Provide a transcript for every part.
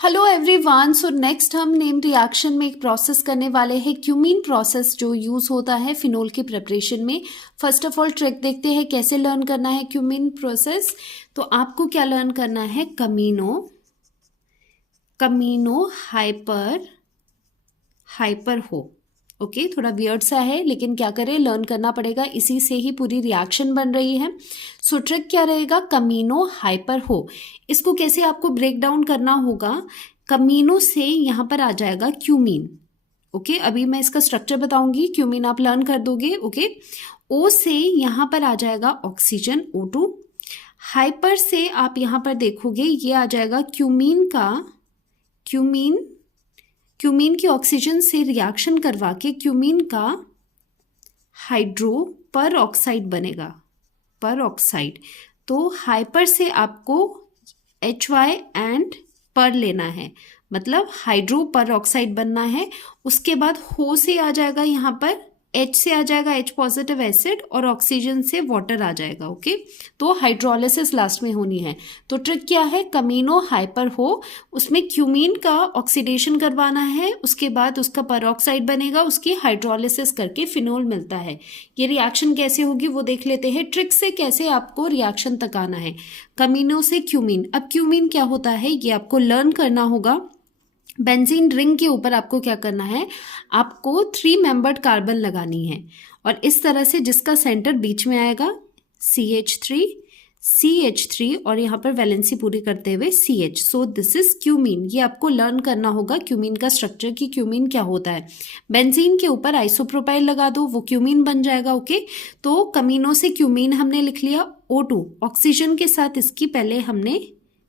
Hello everyone. So next हम name reaction में एक प्रोसेस करने वाले हैं, क्यूमीन प्रोसेस, जो यूज होता है फिनोल की प्रिपरेशन में। फर्स्ट ऑफ ऑल ट्रिक देखते हैं कैसे लर्न करना है क्यूमीन प्रोसेस। तो आपको क्या लर्न करना है, कमीनो हाइपर हो। ओके, थोड़ा वियर्ड सा है लेकिन क्या करें, लर्न करना पड़ेगा, इसी से ही पूरी रिएक्शन बन रही है। सो ट्रिक क्या रहेगा, कमीनो हाइपर हो। इसको कैसे आपको ब्रेक डाउन करना होगा, कमीनो से यहाँ पर आ जाएगा क्यूमीन। ओके, अभी मैं इसका स्ट्रक्चर बताऊंगी, क्यूमीन आप लर्न कर दोगे। ओके, ओ से यहाँ पर आ जाएगा ऑक्सीजन O2। हाइपर से आप यहाँ पर देखोगे ये आ जाएगा क्यूमीन की ऑक्सीजन से रिएक्शन करवा के क्यूमीन का हाइड्रो पर ऑक्साइड बनेगा, पर ऑक्साइड। तो हाइपर से आपको HY एंड पर लेना है, मतलब हाइड्रो पर ऑक्साइड बनना है। उसके बाद हो से आ जाएगा यहाँ पर H से आ जाएगा H पॉजिटिव एसिड और ऑक्सीजन से वाटर आ जाएगा। ओके, तो हाइड्रोलिसिस लास्ट में होनी है। तो ट्रिक क्या है, कमीनो हाइपर हो, उसमें क्यूमीन का ऑक्सीडेशन करवाना है, उसके बाद उसका परऑक्साइड बनेगा, उसकी हाइड्रोलिसिस करके फिनोल मिलता है। ये रिएक्शन कैसे होगी वो देख लेते हैं, ट्रिक से कैसे आपको रिएक्शन तक आना है। कमीनो से क्यूमीन, अब क्यूमीन क्या होता है ये आपको लर्न करना होगा। बेंजीन रिंग के ऊपर आपको क्या करना है, आपको 3 मेंबर्ड कार्बन लगानी है और इस तरह से जिसका सेंटर बीच में आएगा CH3 और यहाँ पर वैलेंसी पूरी करते हुए CH। So this is cumene. ये आपको लर्न करना होगा क्यूमीन का स्ट्रक्चर कि क्यूमीन क्या होता है। बेंजीन के ऊपर आइसोप्रोपाइल लगा दो, वो क्यूमीन बन जाएगा। ओके, तो कमीनो से क्यूमीन हमने लिख लिया। O2 ऑक्सीजन के साथ इसकी पहले हमने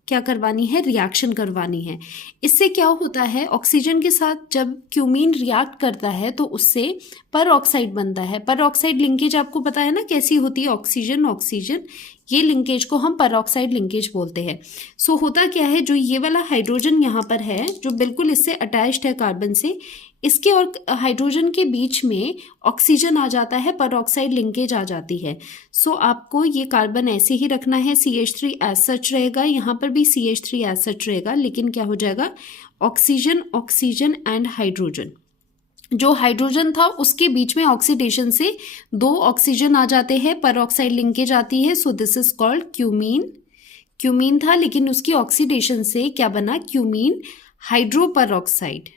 क्या करवानी है, रिएक्शन करवानी है। इससे क्या होता है, ऑक्सीजन के साथ जब क्यूमीन रिएक्ट करता है तो उससे पर ऑक्साइड बनता है। पर ऑक्साइड लिंकेज आपको पता है ना कैसी होती है, ऑक्सीजन ऑक्सीजन, ये लिंकेज को हम पर ऑक्साइड लिंकेज बोलते हैं। सो होता क्या है, जो ये वाला हाइड्रोजन यहाँ पर है जो बिल्कुल इससे अटैच्ड है कार्बन से, इसके और हाइड्रोजन के बीच में ऑक्सीजन आ जाता है, पर ऑक्साइड लिंकेज आ जाती है। सो आपको ये कार्बन ऐसे ही रखना है, CH3 एज सच रहेगा, यहाँ पर भी CH3 एज सच रहेगा, लेकिन क्या हो जाएगा, ऑक्सीजन एंड हाइड्रोजन। जो हाइड्रोजन था उसके बीच में ऑक्सीडेशन से 2 ऑक्सीजन आ जाते हैं, पर ऑक्साइड लिंकेज आती है। So this is called cumene था, लेकिन उसकी ऑक्सीडेशन से क्या बना, क्यूमीन हाइड्रो पर ऑक्साइड।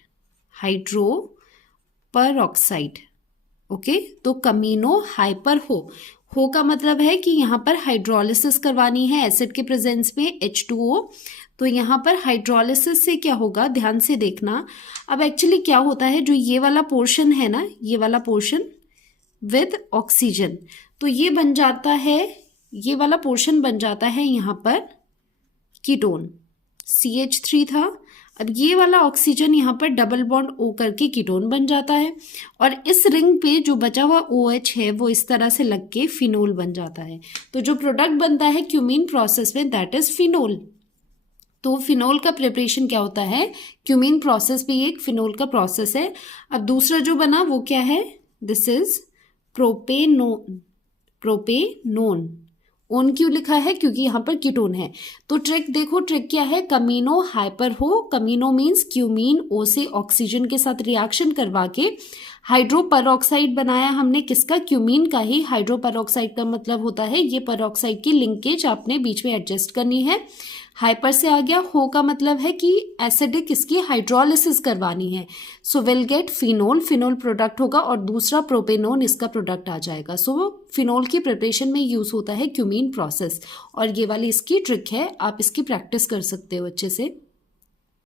ओके, तो कमीनो हाइपर हो का मतलब है कि यहाँ पर हाइड्रोलिसिस करवानी है एसिड के प्रेजेंस में H2O। तो यहाँ पर हाइड्रोलिसिस से क्या होगा, ध्यान से देखना। अब एक्चुअली क्या होता है, जो ये वाला पोर्शन है ना, ये वाला पोर्शन विद ऑक्सीजन, तो ये बन जाता है, ये वाला पोर्शन बन जाता है यहाँ पर कीटोन, CH3 था। अब ये वाला ऑक्सीजन यहाँ पर डबल बॉन्ड O करके कीटोन बन जाता है और इस रिंग पे जो बचा हुआ OH है वो इस तरह से लग के फिनोल बन जाता है। तो जो प्रोडक्ट बनता है क्यूमीन प्रोसेस में, दैट इज फिनोल। तो फिनोल का प्रिपरेशन क्या होता है, क्यूमीन प्रोसेस भी एक फिनोल का प्रोसेस है। अब दूसरा जो बना वो क्या है, दिस इज प्रोपेनोन। ओन क्यों लिखा है, क्योंकि यहाँ पर कीटोन है। तो ट्रिक देखो, ट्रिक क्या है, कमीनो हाइपर हो, कमीनो मीन्स क्यूमीन O से ऑक्सीजन के साथ रिएक्शन करवा के हाइड्रो परऑक्साइड बनाया हमने, किसका, क्यूमीन का ही। हाइड्रो परऑक्साइड का मतलब होता है ये परऑक्साइड की लिंकेज आपने बीच में एडजस्ट करनी है। हाइपर से आ गया, हो का मतलब है कि एसिडिक इसकी हाइड्रोलिसिस करवानी है। So will get phenol product होगा और दूसरा प्रोपेनोन इसका प्रोडक्ट आ जाएगा। सो फिनोल की प्रिपरेशन में यूज होता है क्यूमीन प्रोसेस और ये वाली इसकी ट्रिक है, आप इसकी प्रैक्टिस कर सकते हो अच्छे से।